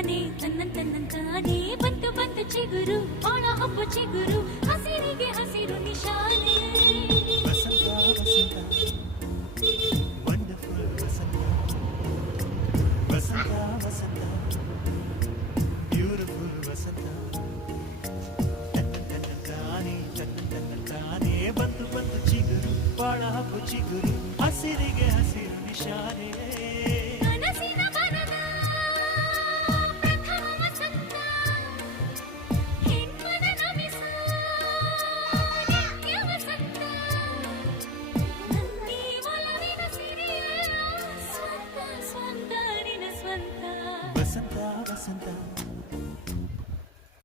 ತಾನೇ ತನ್ನಂತಾನೇ ಬಂತು ಬಂತು ಚಿಗುರು ಬಾಳ ಹಬ್ಬ ಚಿಗುರು ಹಸಿರಿಗೆ ಹಸಿರು ನಿಶಾನೆ ವಸಂತ ವಸಂತ ವಂಡರ್ಫುಲ್ ವಸಂತ ವಸಂತ ವಸಂತ ಬ್ಯೂಟಿಫುಲ್ ವಸಂತ ತಾನೇ ಬಂತು ಬಂತು ಚಿಗುರು ಬಾಳ ಹಬ್ಬ ಚಿಗುರು ಹಸಿರಿಗೆ ಹಸಿರು ನಿಶಾನೆ